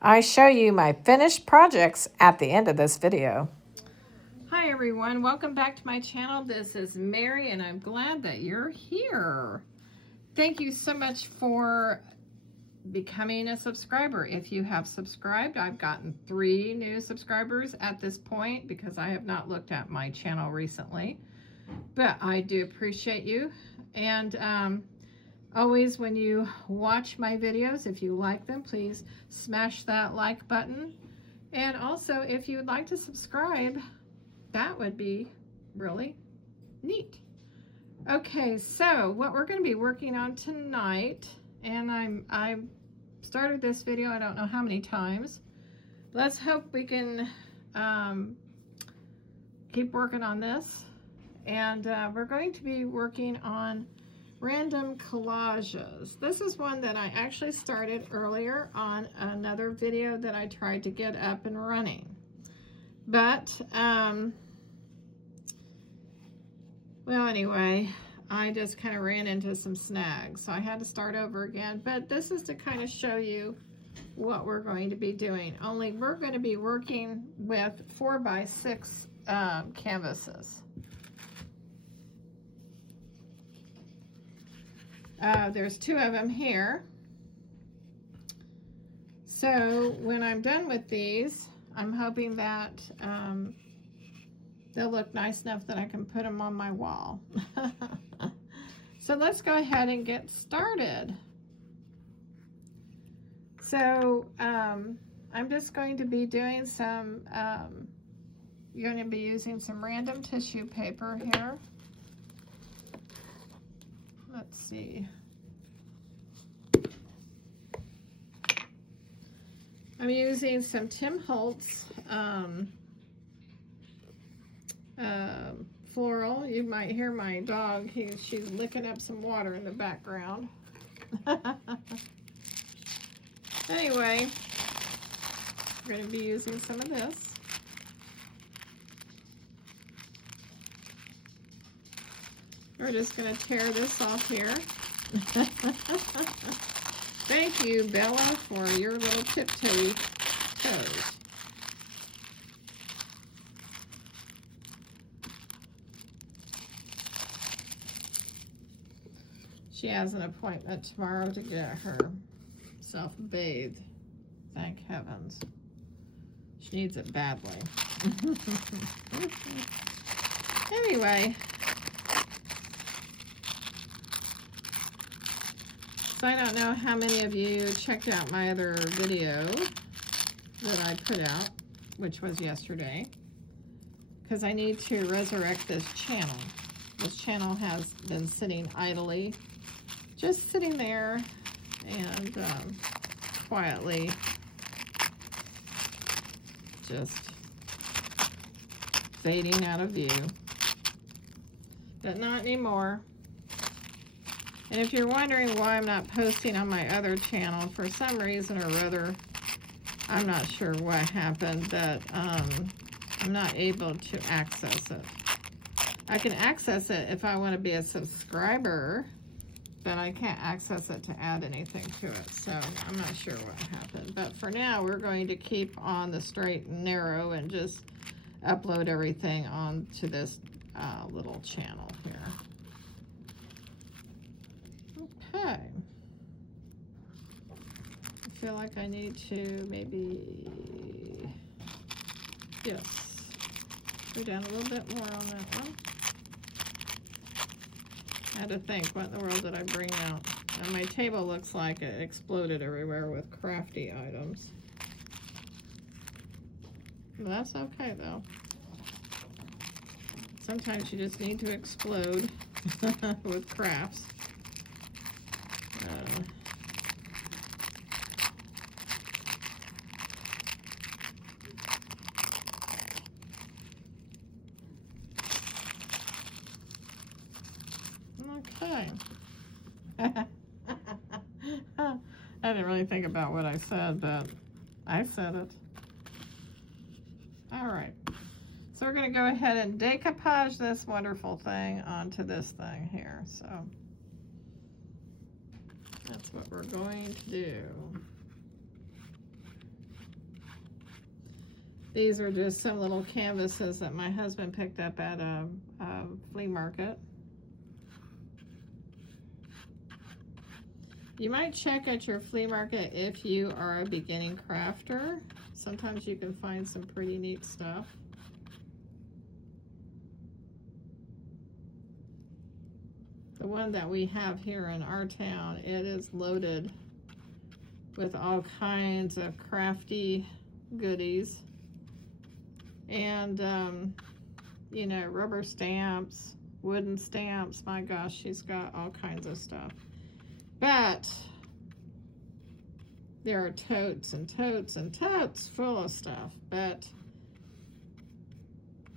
I show you my finished projects at the end of this video. Hi everyone, welcome back to my channel. This is Mary and I'm glad that you're here. Thank you so much for becoming a subscriber. If you have subscribed, I've gotten 3 new subscribers at this point because I have not looked at my channel recently. But I do appreciate you. And always when you watch my videos, if you like them, please smash that like button. And also, if you'd like to subscribe, that would be really neat. Okay, so what we're going to be working on tonight, and I started this video I don't know how many times. Let's hope we can keep working on this. And we're going to be working on random collages. This is one that I actually started earlier on another video that I tried to get up and running. But, well, anyway, I just kind of ran into some snags, so I had to start over again. But this is to kind of show you what we're going to be doing. Only we're going to be working with 4x6 canvases. There's 2 of them here. So when I'm done with these, I'm hoping that they'll look nice enough that I can put them on my wall. So let's go ahead and get started. So I'm just going to be doing some, you're going to be using some random tissue paper here. Let's see. I'm using some Tim Holtz floral. You might hear my dog. She's licking up some water in the background. Anyway, we're going to be using some of this. We're just going to tear this off here. Thank you, Bella, for your little tiptoe toes. She has an appointment tomorrow to get herself bathed. Thank heavens. She needs it badly. Anyway. So I don't know how many of you checked out my other video that I put out, which was yesterday, because I need to resurrect this channel. This channel has been sitting idly, just sitting there and quietly just fading out of view, but not anymore. And if you're wondering why I'm not posting on my other channel, for some reason or other, I'm not sure what happened, but I'm not able to access it. I can access it if I want to be a subscriber, but I can't access it to add anything to it. So I'm not sure what happened. But for now, we're going to keep on the straight and narrow and just upload everything onto this little channel here. Okay. I feel like I need to maybe, yes, go down a little bit more on that one. I had to think, what in the world did I bring out? And my table looks like it exploded everywhere with crafty items. But that's okay though. Sometimes you just need to explode with crafts. Okay. I didn't really think about what I said, but I said it. All right. So we're going to go ahead and decoupage this wonderful thing onto this thing here. So that's what we're going to do. These are just some little canvases that my husband picked up at a flea market. You might check at your flea market if you are a beginning crafter. Sometimes you can find some pretty neat stuff. The one that we have here in our town, it is loaded with all kinds of crafty goodies. And, you know, rubber stamps, wooden stamps. My gosh, she's got all kinds of stuff. But there are totes and totes and totes full of stuff. But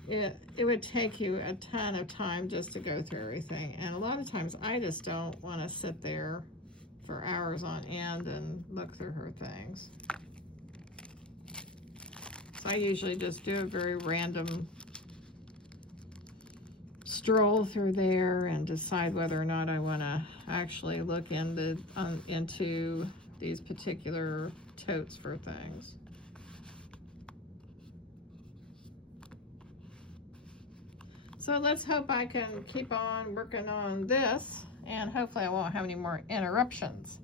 it would take you a ton of time just to go through everything. And a lot of times I just don't want to sit there for hours on end and look through her things. So I usually just do a very random stroll through there and decide whether or not I want to actually look into these particular totes for things. So let's hope I can keep on working on this, and hopefully I won't have any more interruptions.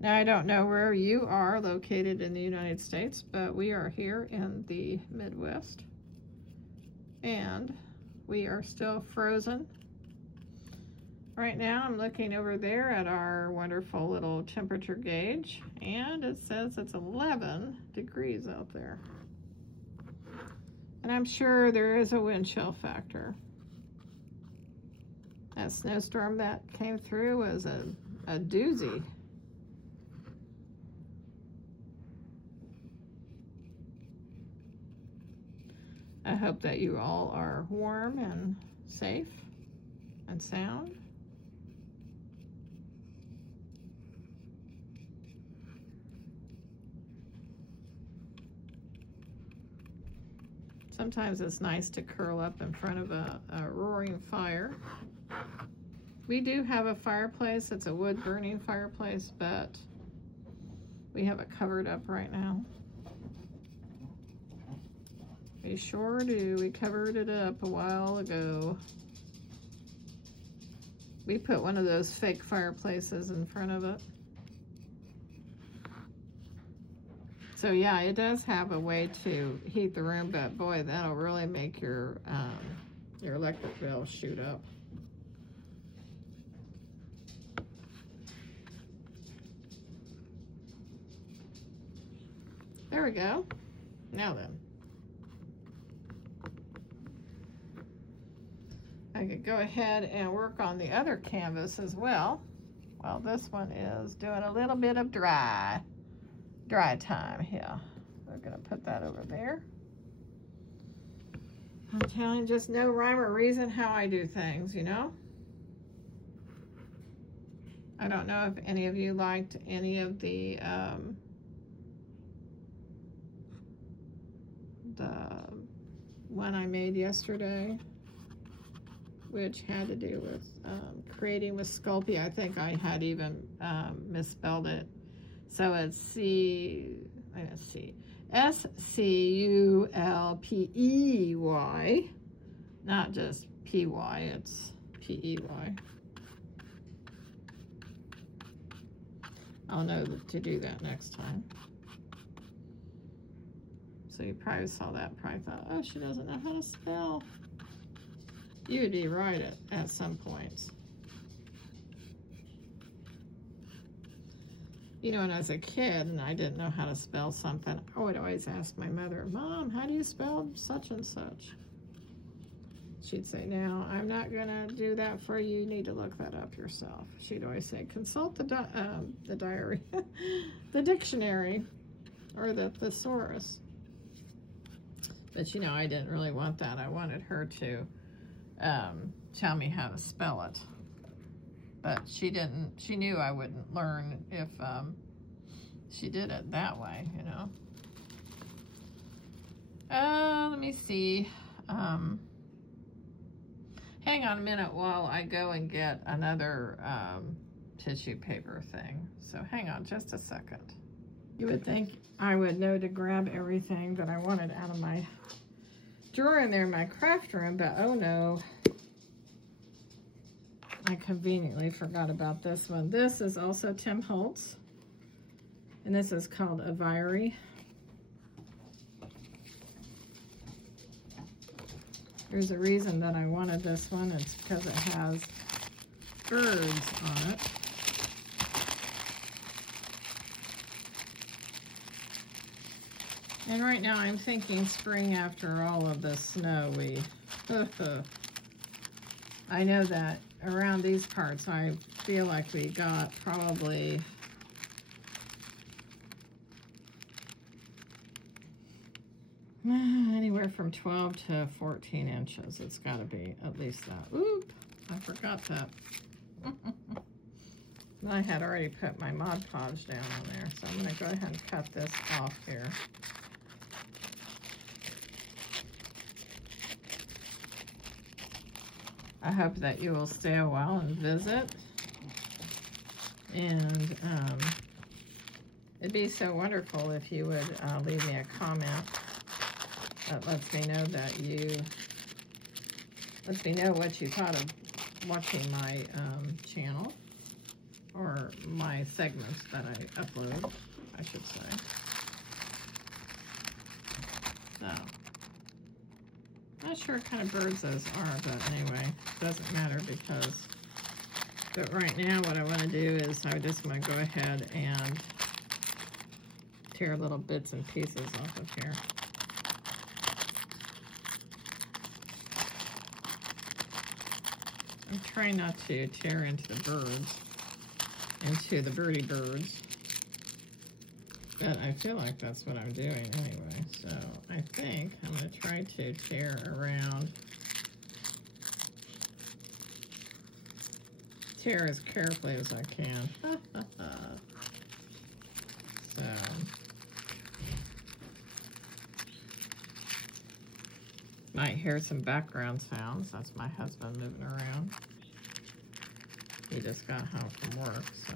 Now, I don't know where you are located in the United States, but we are here in the Midwest, and we are still frozen. Right now, I'm looking over there at our wonderful little temperature gauge, and it says it's 11 degrees out there. And I'm sure there is a wind chill factor. That snowstorm that came through was a doozy. I hope that you all are warm and safe and sound. Sometimes it's nice to curl up in front of a roaring fire. We do have a fireplace. It's a wood burning fireplace, but we have it covered up right now. We sure do. We covered it up a while ago. We put one of those fake fireplaces in front of it. So yeah, it does have a way to heat the room, but boy, that'll really make your electric bill shoot up. There we go. Now then. I could go ahead and work on the other canvas as well. Well, this one is doing a little bit of dry time here. We're gonna put that over there. I'm telling you, just no rhyme or reason how I do things, you know? I don't know if any of you liked any of the one I made yesterday, which had to do with creating with Sculpey. I think I had even misspelled it. So it's S-C-U-L-P-E-Y, not just P-Y, it's P-E-Y. I'll know to do that next time. So you probably saw that and probably thought, oh, she doesn't know how to spell. You'd be right at some points. You know, when I was a kid and I didn't know how to spell something, I would always ask my mother, Mom, how do you spell such and such? She'd say, no, I'm not going to do that for you. You need to look that up yourself. She'd always say, consult the diary, the dictionary, or the thesaurus. But, you know, I didn't really want that. I wanted her to tell me how to spell it. But she didn't. She knew I wouldn't learn if she did it that way, you know. Let me see. Hang on a minute while I go and get another tissue paper thing. So hang on just a second. You would think I would know to grab everything that I wanted out of my drawer in there in my craft room, but oh no. I conveniently forgot about this one. This is also Tim Holtz, and this is called Aviary. There's a reason that I wanted this one. It's because it has birds on it. And right now I'm thinking spring after all of the snow we... I know that around these parts I feel like we got probably anywhere from 12 to 14 inches. It's got to be at least that. Oop, I forgot that. I had already put my Mod Podge down on there, so I'm going to go ahead and cut this off here. I hope that you will stay a while and visit. And it'd be so wonderful if you would leave me a comment that lets me know that lets me know what you thought of watching my channel, or my segments that I upload, I should say. So, not sure what kind of birds those are, but anyway, doesn't matter but right now what I want to do is I just want to go ahead and tear little bits and pieces off of here. I'm trying not to tear into the birds, into the birdie birds, but I feel like that's what I'm doing anyway. So I think I'm going to try to tear around, tear as carefully as I can. So might hear some background sounds. That's my husband moving around. He just got home from work, so.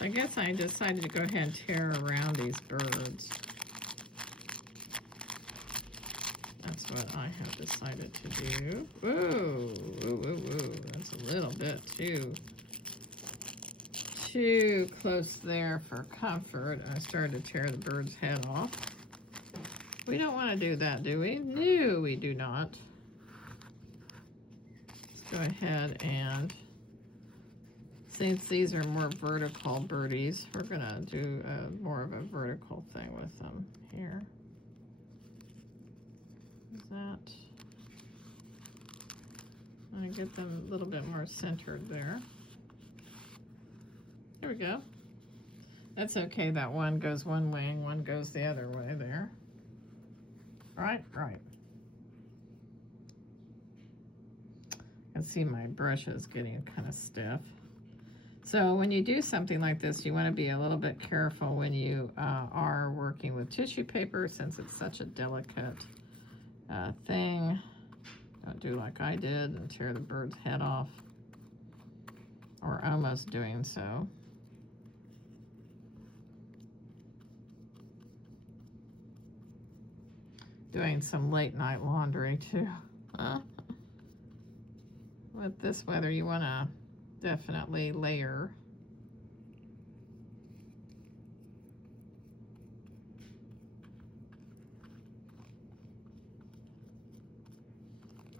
I guess I decided to go ahead and tear around these birds. That's what I have decided to do. Whoa, whoa, whoa, whoa. That's a little bit too close there for comfort. I started to tear the bird's head off. We don't want to do that, do we? No, we do not. Let's go ahead and, since these are more vertical birdies, we're going to do more of a vertical thing with them here. Is that? I'm going to get them a little bit more centered there. There we go. That's okay. That one goes one way and one goes the other way there. Right, right. I can see my brush is getting kind of stiff. So when you do something like this, you want to be a little bit careful when you are working with tissue paper, since it's such a delicate thing. Don't do like I did and tear the bird's head off, or almost doing so. Doing some late night laundry too. With this weather, you want to definitely layer.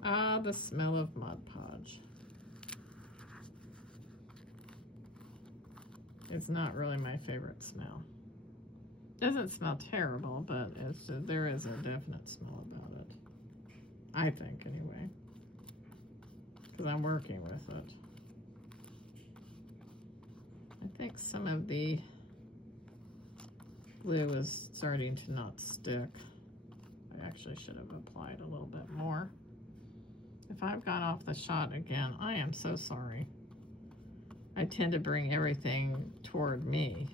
Ah, the smell of Mod Podge. It's not really my favorite smell. Doesn't smell terrible, but there is a definite smell about it. I think, anyway. Because I'm working with it. I think some of the glue is starting to not stick. I actually should have applied a little bit more. If I've gone off the shot again, I am so sorry. I tend to bring everything toward me.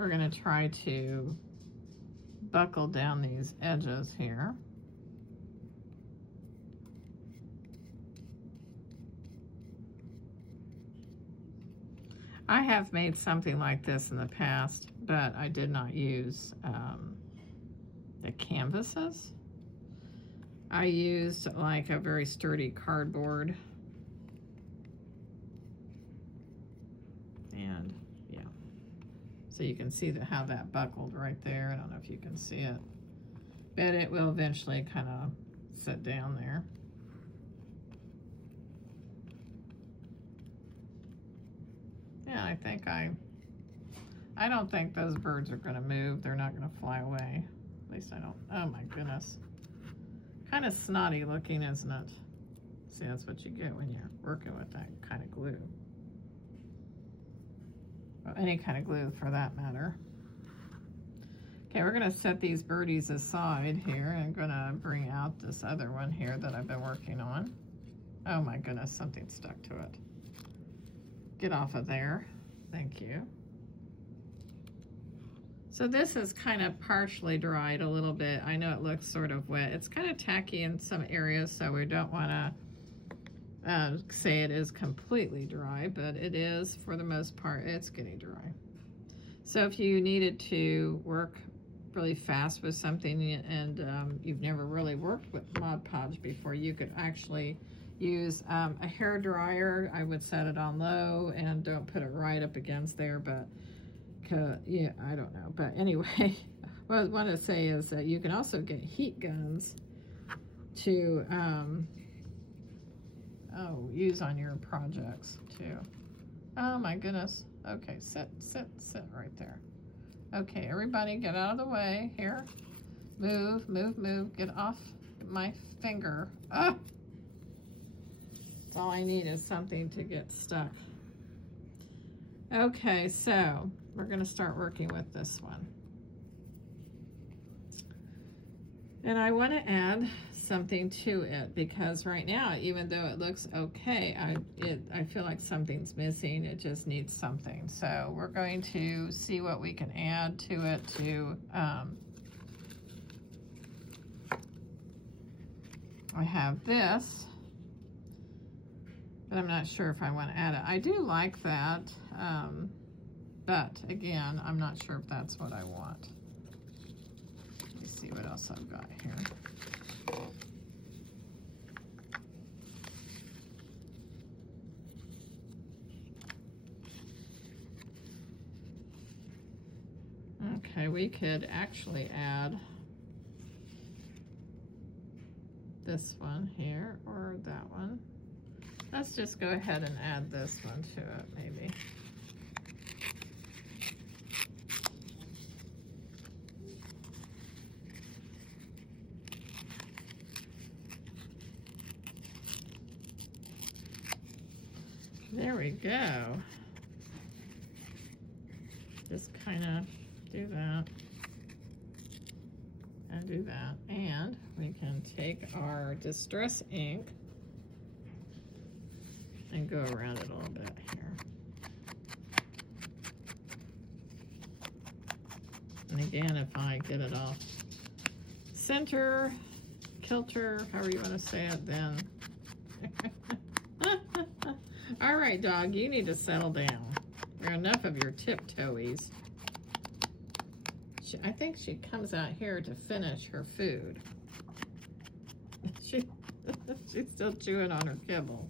we're going to try to buckle down these edges here. I have made something like this in the past, but I did not use the canvases. I used like a very sturdy cardboard. And yeah, so you can see how that buckled right there. I don't know if you can see it, but it will eventually kind of sit down there. Yeah, I don't think those birds are going to move. They're not going to fly away. At least I don't. Oh my goodness. Kind of snotty looking, isn't it? See, that's what you get when you're working with that kind of glue. Well, any kind of glue for that matter. Okay, we're going to set these birdies aside here. I'm going to bring out this other one here that I've been working on. Oh my goodness, something stuck to it. Get off of there. Thank you. So this is kind of partially dried a little bit. I know it looks sort of wet. It's kind of tacky in some areas, so we don't want to say it is completely dry, but it is, for the most part, it's getting dry. So if you needed to work really fast with something and you've never really worked with Mod Podge before, you could actually use a hair dryer. I would set it on low and don't put it right up against there, but yeah, I don't know. But anyway, what I want to say is that you can also get heat guns to use on your projects too. Oh my goodness. Okay, sit right there. Okay, everybody get out of the way here. Move, get off my finger. Ah! That's all I need is something to get stuck. Okay, so we're going to start working with this one. And I want to add something to it because right now, even though it looks okay, I feel like something's missing. It just needs something. So we're going to see what we can add to it to I have this, but I'm not sure if I want to add it. I do like that, but again, I'm not sure if that's what I want. Let me see what else I've got here. Okay, we could actually add this one here or that one. Let's just go ahead and add this one to it, maybe. There we go. Just kind of do that and do that. And we can take our distress ink and go around it a little bit here. And again, if I get it off center, kilter, however you want to say it, then. All right, dog, you need to settle down. There are enough of your tiptoeies. I think she comes out here to finish her food. She's still chewing on her kibble.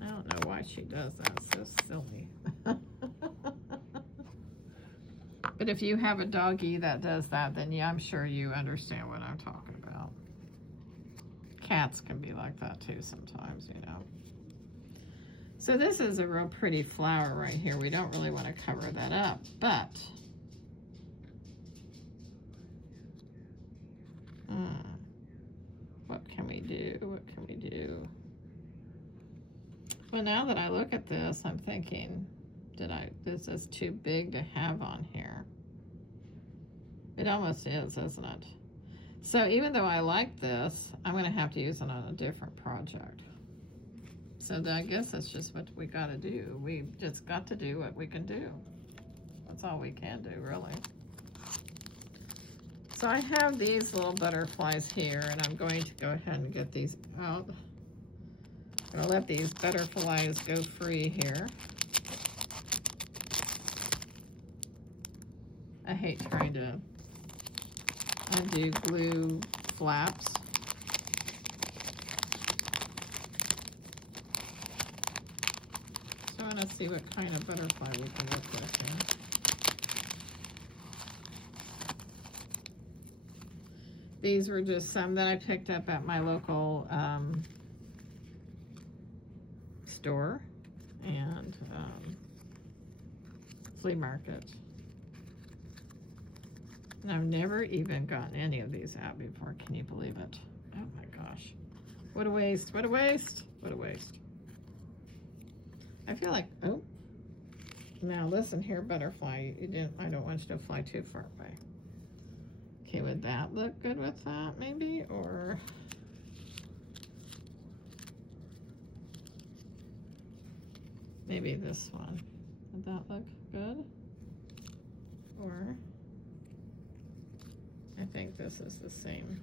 I don't know why she does that. So silly. But if you have a doggy that does that, then yeah, I'm sure you understand what I'm talking about. Cats can be like that too sometimes, you know. So this is a real pretty flower right here. We don't really want to cover that up, but what can we do? What can we do? Well, now that I look at this, I'm thinking, this is too big to have on here. It almost is, isn't it? So even though I like this, I'm going to have to use it on a different project. So I guess that's just what we got to do. We've just got to do what we can do. That's all we can do, really. So I have these little butterflies here, and I'm going to go ahead and get these out. I'm going to let these butterflies go free here. I hate trying to undo glue flaps. So I want to see what kind of butterfly we can work with here. These were just some that I picked up at my local store and flea market. And I've never even gotten any of these out before. Can you believe it? Oh my gosh. What a waste. What a waste. What a waste. I feel like, oh, now listen here, butterfly. I don't want you to fly too far away. Okay, would that look good with that maybe? Or maybe this one. Would that look good? Or I think this is the same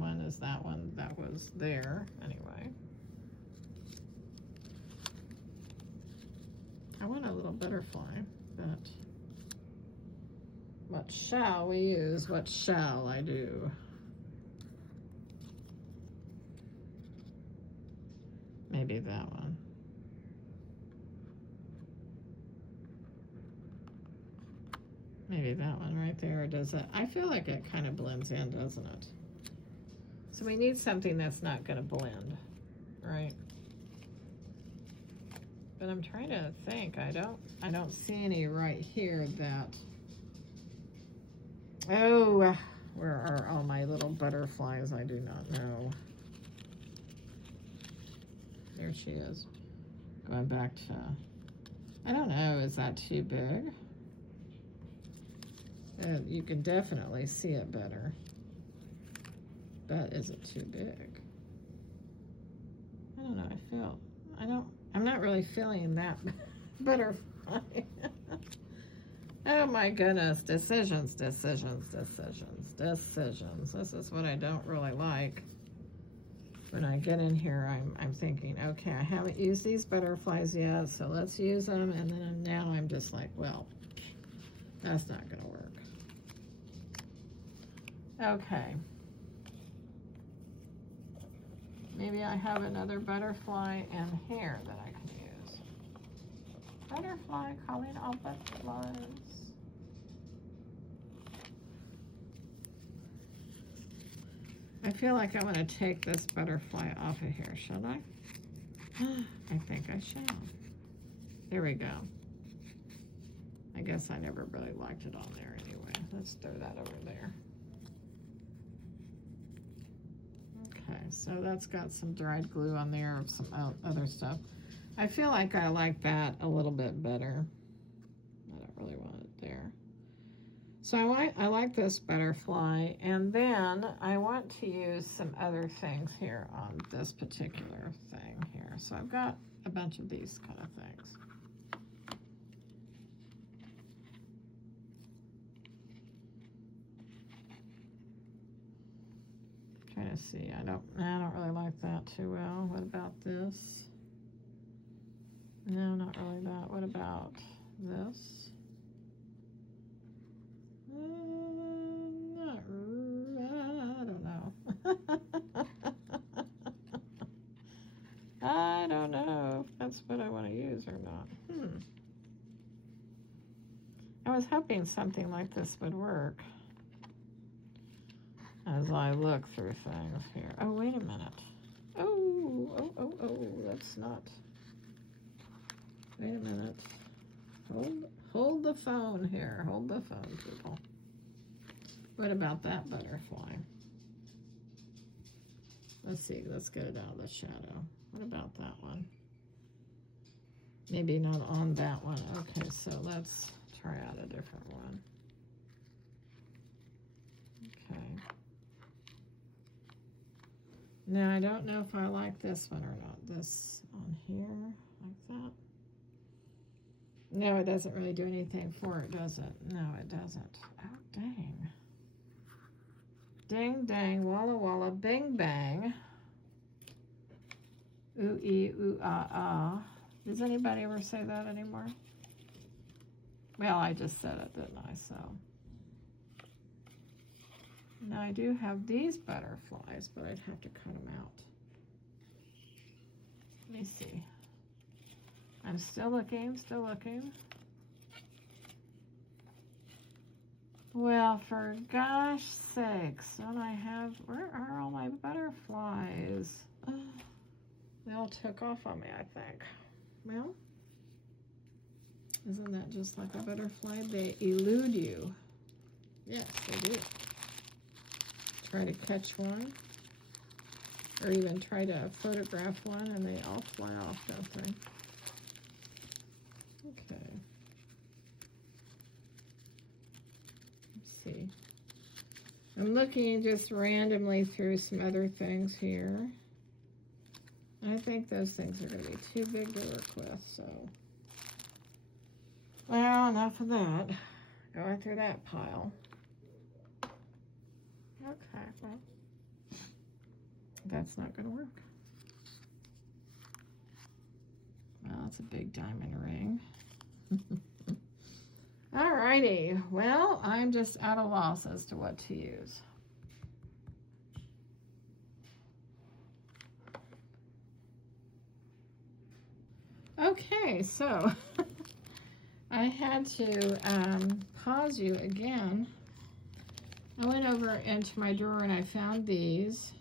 one as that one that was there anyway. I want a little butterfly, but what shall we use? What shall I do? Maybe that one. Maybe that one right there, or does it? I feel like it kind of blends in, doesn't it? So we need something that's not going to blend, right? But I'm trying to think. I don't see any right here that. Oh, where are all my little butterflies? I do not know. There she is. Going back to, I don't know, is that too big? You can definitely see it better. But is it too big? I don't know, I'm not really feeling that butterfly. Oh my goodness, decisions. This is what I don't really like. When I get in here, I'm thinking, okay, I haven't used these butterflies yet, so let's use them. And then now I'm just like, well, that's not gonna work. Okay. Maybe I have another butterfly in here that I can use. Butterfly calling all butterflies. I feel like I want to take this butterfly off of here, should I? I think I shall. There we go. I guess I never really liked it on there anyway. Let's throw that over there. Okay, so that's got some dried glue on there of some other stuff. I feel like I like that a little bit better. I don't really want it there. So I like this butterfly, and then I want to use some other things here on this particular thing here. So I've got a bunch of these kind of things. Trying to see, I don't really like that too well. What about this? No, not really that. What about this? I don't know. I don't know if that's what I want to use or not. I was hoping something like this would work as I look through things here. Oh, wait a minute. Oh, that's not. Wait a minute. Hold the phone here. Hold the phone, people. What about that butterfly? Let's see. Let's get it out of the shadow. What about that one? Maybe not on that one. Okay, so let's try out a different one. Okay. Now, I don't know if I like this one or not. This on here, like that. No, it doesn't really do anything for it, does it? No, it doesn't. Oh, dang. Ding, dang, walla, walla, bing, bang. Ooh, ee, ooh, ah, ah. Does anybody ever say that anymore? Well, I just said it, didn't I? So. Now, I do have these butterflies, but I'd have to cut them out. Let me see. I'm still looking, still looking. Well, for gosh sakes, don't I have, where are all my butterflies? They all took off on me, I think. Well, isn't that just like a butterfly? They elude you. Yes, they do. Try to catch one, or even try to photograph one, and they all fly off, don't they? Okay. Let's see. I'm looking just randomly through some other things here. I think those things are going to be too big to work with, so. Well, enough of that. Going through that pile. Okay, well, that's not going to work. Well, it's a big diamond ring. Alrighty, well, I'm just at a loss as to what to use. Okay, so I had to pause you again. I went over into my drawer and I found these.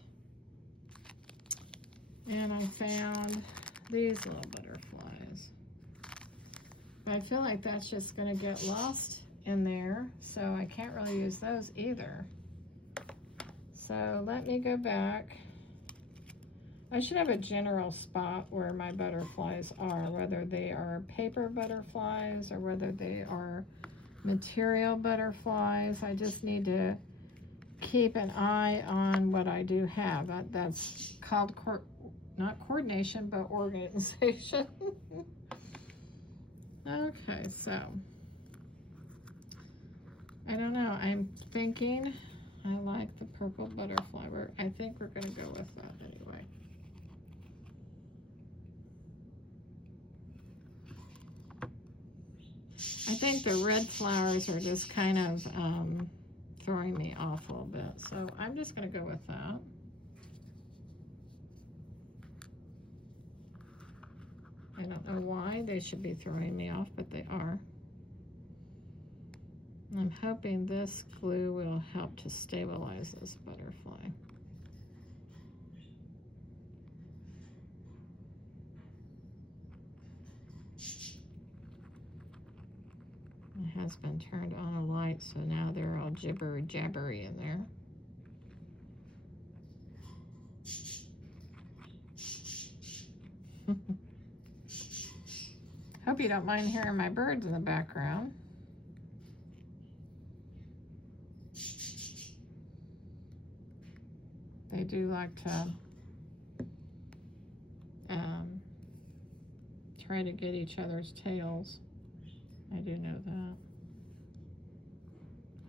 And I found these little butterflies. I feel like that's just going to get lost in there, so I can't really use those either. So let me go back. I should have a general spot where my butterflies are, whether they are paper butterflies or whether they are material butterflies. I just need to keep an eye on what I do have. That's called not coordination, but organization. Okay, so I don't know. I'm thinking I like the purple butterfly. I think we're going to go with that anyway. I think the red flowers are just kind of throwing me off a little bit, so I'm just going to go with that. I don't know why they should be throwing me off, but they are. I'm hoping this glue will help to stabilize this butterfly. It has been turned on a light, so now they're all jabbery in there. Hope you don't mind hearing my birds in the background. They do like to try to get each other's tails. I do know that.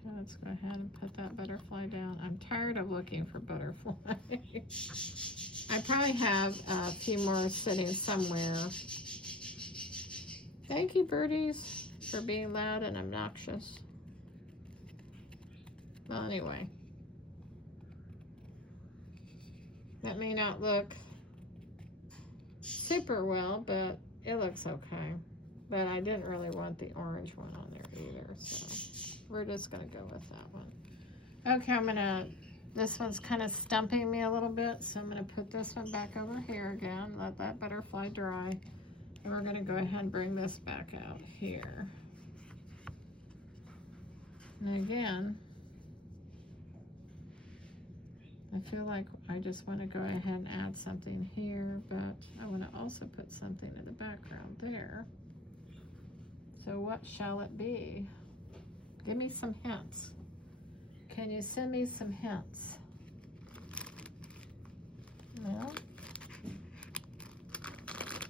So let's go ahead and put that butterfly down. I'm tired of looking for butterflies. I probably have a few more sitting somewhere. Thank you, birdies, for being loud and obnoxious. Well, anyway. That may not look super well, but it looks okay. But I didn't really want the orange one on there either, so we're just going to go with that one. Okay, this one's kind of stumping me a little bit, so I'm going to put this one back over here again, let that butterfly dry. And we're going to go ahead and bring this back out here. And again, I feel like I just want to go ahead and add something here, but I want to also put something in the background there. So what shall it be? Give me some hints. Can you send me some hints? No?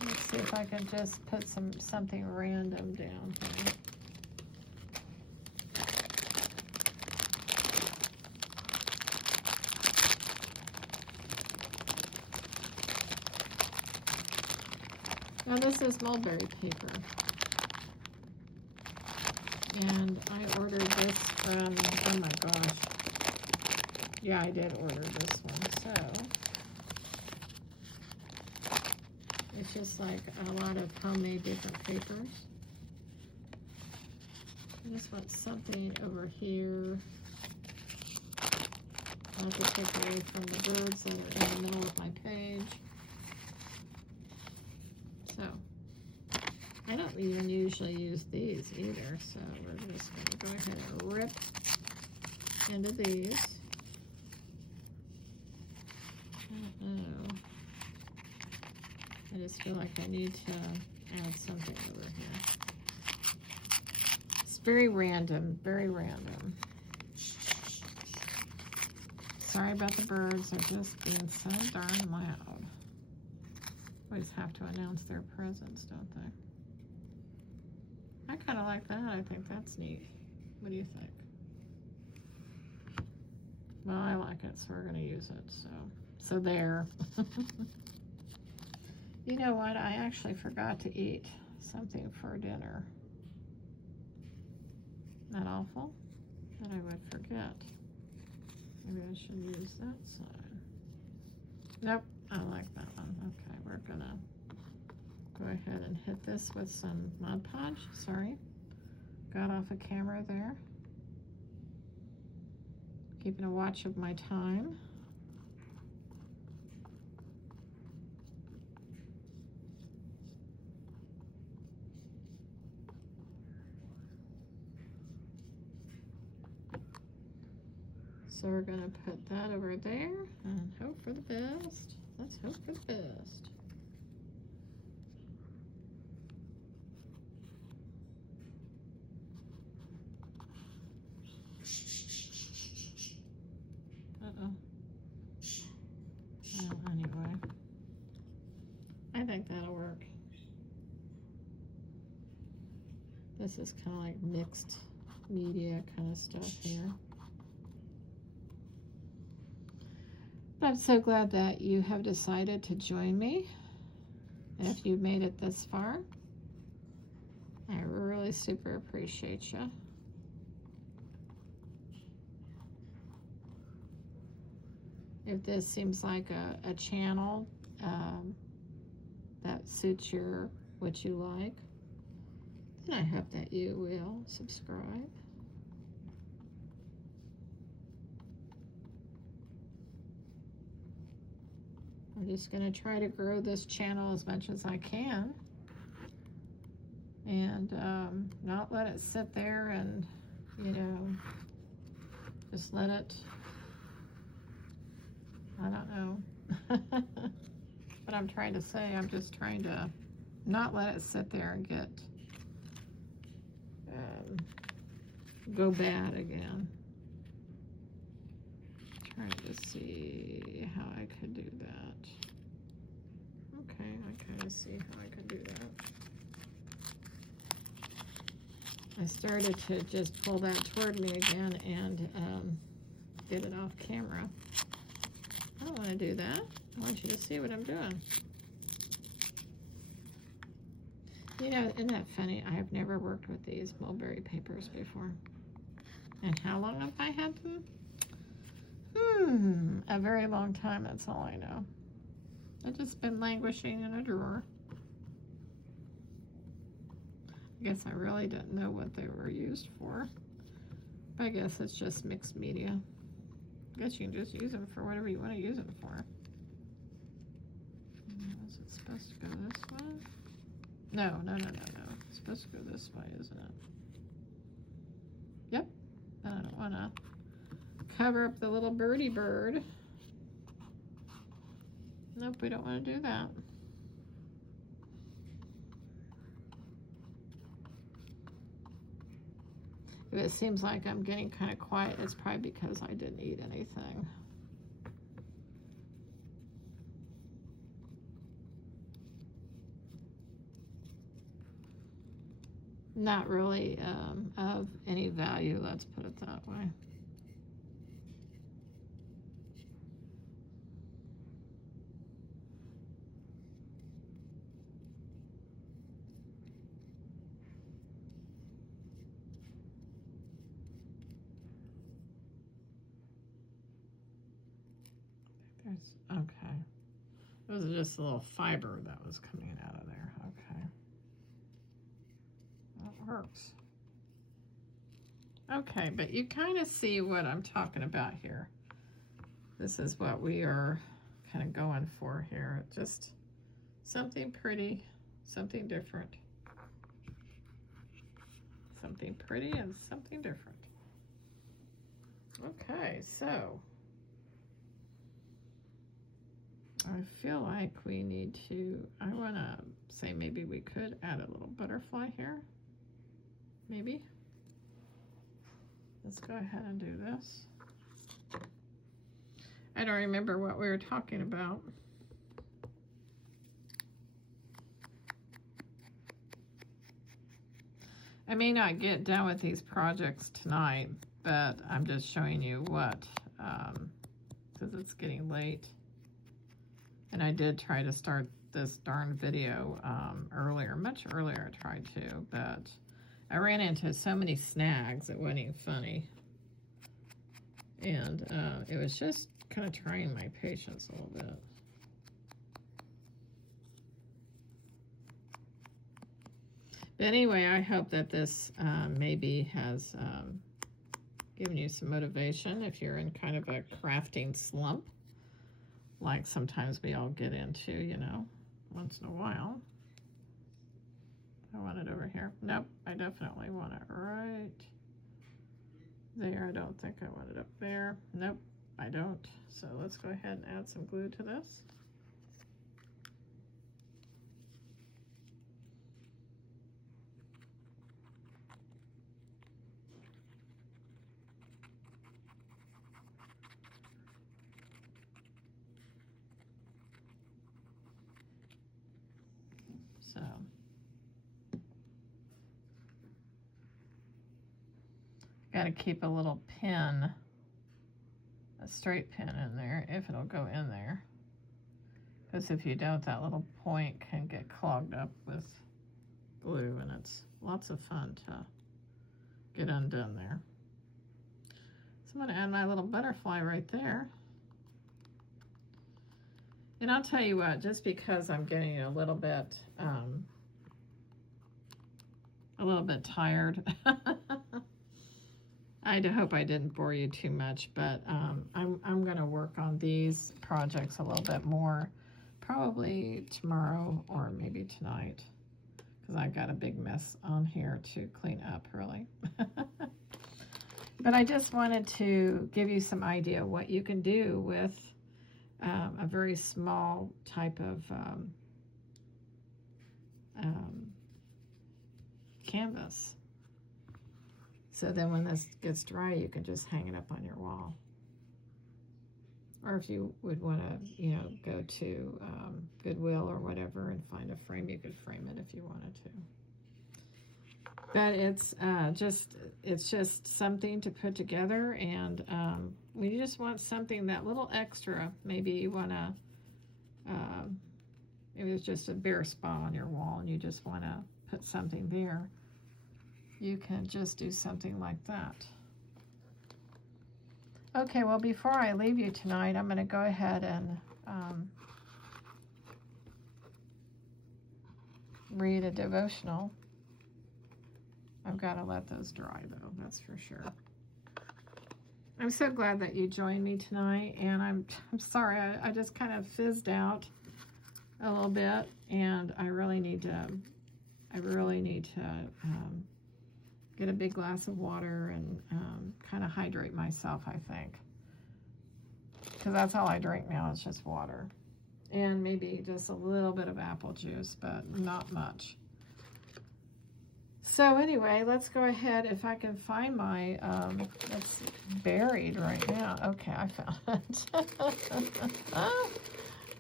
Let's see if I can just put something random down here. Now this is mulberry paper. And I ordered this from, oh my gosh. Yeah, I did order this one, so. It's just like a lot of homemade different papers. I just want something over here. Not to take away from the birds that are in the middle of my page. So, I don't even usually use these either, so we're just going to go ahead and rip into these. I don't know. I just feel like I need to add something over here. It's very random, very random. Sorry about the birds, they're just being so darn loud. Always have to announce their presence, don't they? I kind of like that. I think that's neat. What do you think? Well, I like it, so we're going to use it. So there. You know what? I actually forgot to eat something for dinner. Not awful that I would forget. Maybe I should use that side. Nope, I like that one. Okay, we're gonna go ahead and hit this with some Mod Podge. Sorry, got off a camera there. Keeping a watch of my time. So we're gonna put that over there and hope for the best. Let's hope for the best. Uh-oh. Well, anyway. I think that'll work. This is kind of like mixed media kind of stuff here. But I'm so glad that you have decided to join me. If you've made it this far, I really super appreciate you. If this seems like a channel that suits what you like, then I hope that you will subscribe. I'm just going to try to grow this channel as much as I can and not let it sit there and, you know, just let it, I don't know what I'm trying to say. I'm just trying to not let it sit there and get, go bad again. Trying to see how I could do that. Okay, I kind of see how I could do that. I started to just pull that toward me again and get it off camera. I don't want to do that. I want you to see what I'm doing. You know, isn't that funny? I have never worked with these mulberry papers before. And how long have I had them? A very long time, that's all I know. They've just been languishing in a drawer. I guess I really didn't know what they were used for. But I guess it's just mixed media. I guess you can just use them for whatever you want to use them for. Is it supposed to go this way? No. It's supposed to go this way, isn't it? Yep. I don't want to cover up the little birdie bird. Nope, we don't want to do that. If it seems like I'm getting kind of quiet, it's probably because I didn't eat anything. not really of any value, let's put it that way. Okay. It was just a little fiber that was coming out of there. Okay. That works. Okay, but you kind of see what I'm talking about here. This is what we are kind of going for here. Just something pretty, something different. Something pretty and something different. Okay, so I feel like we need to, I want to say maybe we could add a little butterfly here. Maybe. Let's go ahead and do this. I don't remember what we were talking about. I may not get done with these projects tonight, but I'm just showing you what, because it's getting late. And I did try to start this darn video earlier, much earlier I tried to, but I ran into so many snags it wasn't even funny. And it was just kind of trying my patience a little bit. But anyway, I hope that this maybe has given you some motivation if you're in kind of a crafting slump, like sometimes we all get into, you know, once in a while. I want it over here. Nope, I definitely want it right there. I don't think I want it up there. Nope, I don't. So let's go ahead and add some glue to this. So got to keep a little pin, a straight pin in there, if it'll go in there. Because if you don't, that little point can get clogged up with glue, and it's lots of fun to get undone there. So I'm going to add my little butterfly right there. And I'll tell you what, just because I'm getting a little bit tired, I hope I didn't bore you too much, but I'm going to work on these projects a little bit more, probably tomorrow or maybe tonight, because I've got a big mess on here to clean up, really. But I just wanted to give you some idea of what you can do with a very small type of canvas. So then when this gets dry, you can just hang it up on your wall. Or if you would want to, you know, go to Goodwill or whatever and find a frame, you could frame it if you wanted to. But it's just something to put together, and we just want something that little extra. Maybe you want to, maybe it's just a bare spot on your wall and you just want to put something there. You can just do something like that. Okay, well, before I leave you tonight, I'm going to go ahead and read a devotional. I've got to let those dry, though, that's for sure. I'm so glad that you joined me tonight, and I'm sorry, I just kind of fizzed out a little bit, and I really need to get a big glass of water and kind of hydrate myself, I think. Because that's all I drink now, it's just water. And maybe just a little bit of apple juice, but not much. So anyway, let's go ahead. If I can find my, it's buried right now. Okay, I found it.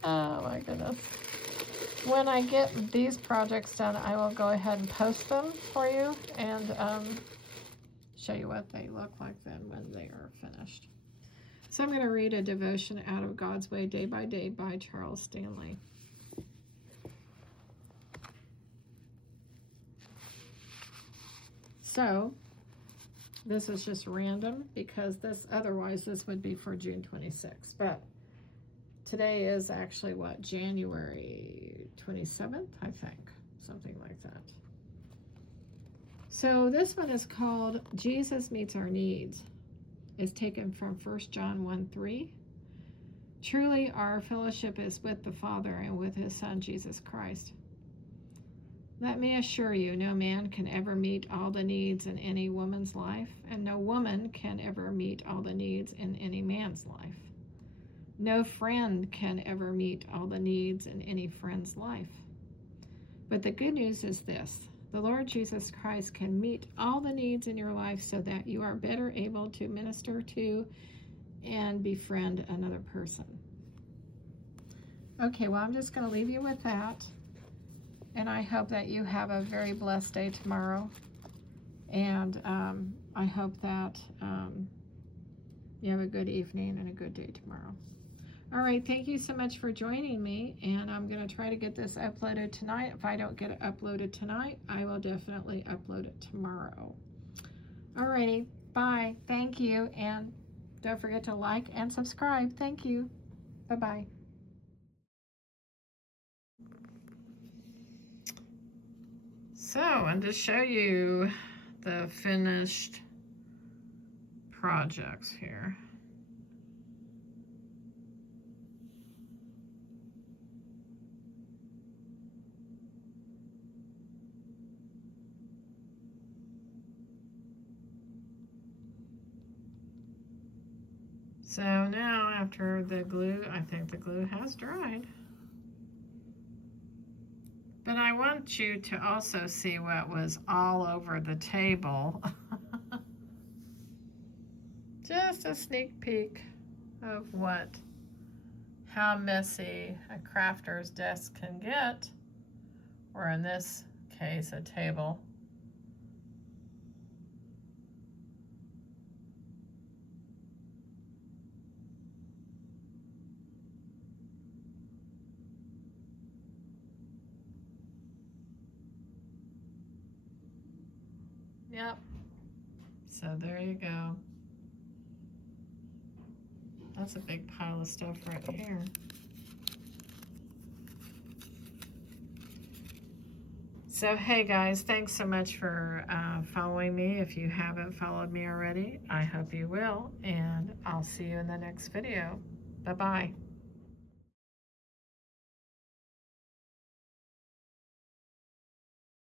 Oh my goodness. when I get these projects done, I will go ahead and post them for you and show you what they look like then when they are finished. So I'm going to read a devotion out of God's Way Day by Day by Charles Stanley. So this is just random because otherwise this would be for June 26th. But today is actually what, January 27th, I think, something like that. So this one is called Jesus Meets Our Needs. It's taken from 1 John 1:3. Truly our fellowship is with the Father and with his Son, Jesus Christ. Let me assure you, no man can ever meet all the needs in any woman's life, and no woman can ever meet all the needs in any man's life. No friend can ever meet all the needs in any friend's life. But the good news is this: the Lord Jesus Christ can meet all the needs in your life so that you are better able to minister to and befriend another person. Okay, well, I'm just going to leave you with that. And I hope that you have a very blessed day tomorrow. And I hope that you have a good evening and a good day tomorrow. All right, thank you so much for joining me. And I'm going to try to get this uploaded tonight. If I don't get it uploaded tonight, I will definitely upload it tomorrow. All righty, bye. Thank you. And don't forget to like and subscribe. Thank you. Bye-bye. So, and to show you the finished projects here. So now after the glue, I think the glue has dried. But I want you to also see what was all over the table. Just a sneak peek of how messy a crafter's desk can get, or in this case, a table. Yep. So there you go. That's a big pile of stuff right here. So hey guys, thanks so much for following me. If you haven't followed me already, I hope you will, and I'll see you in the next video. Bye-bye.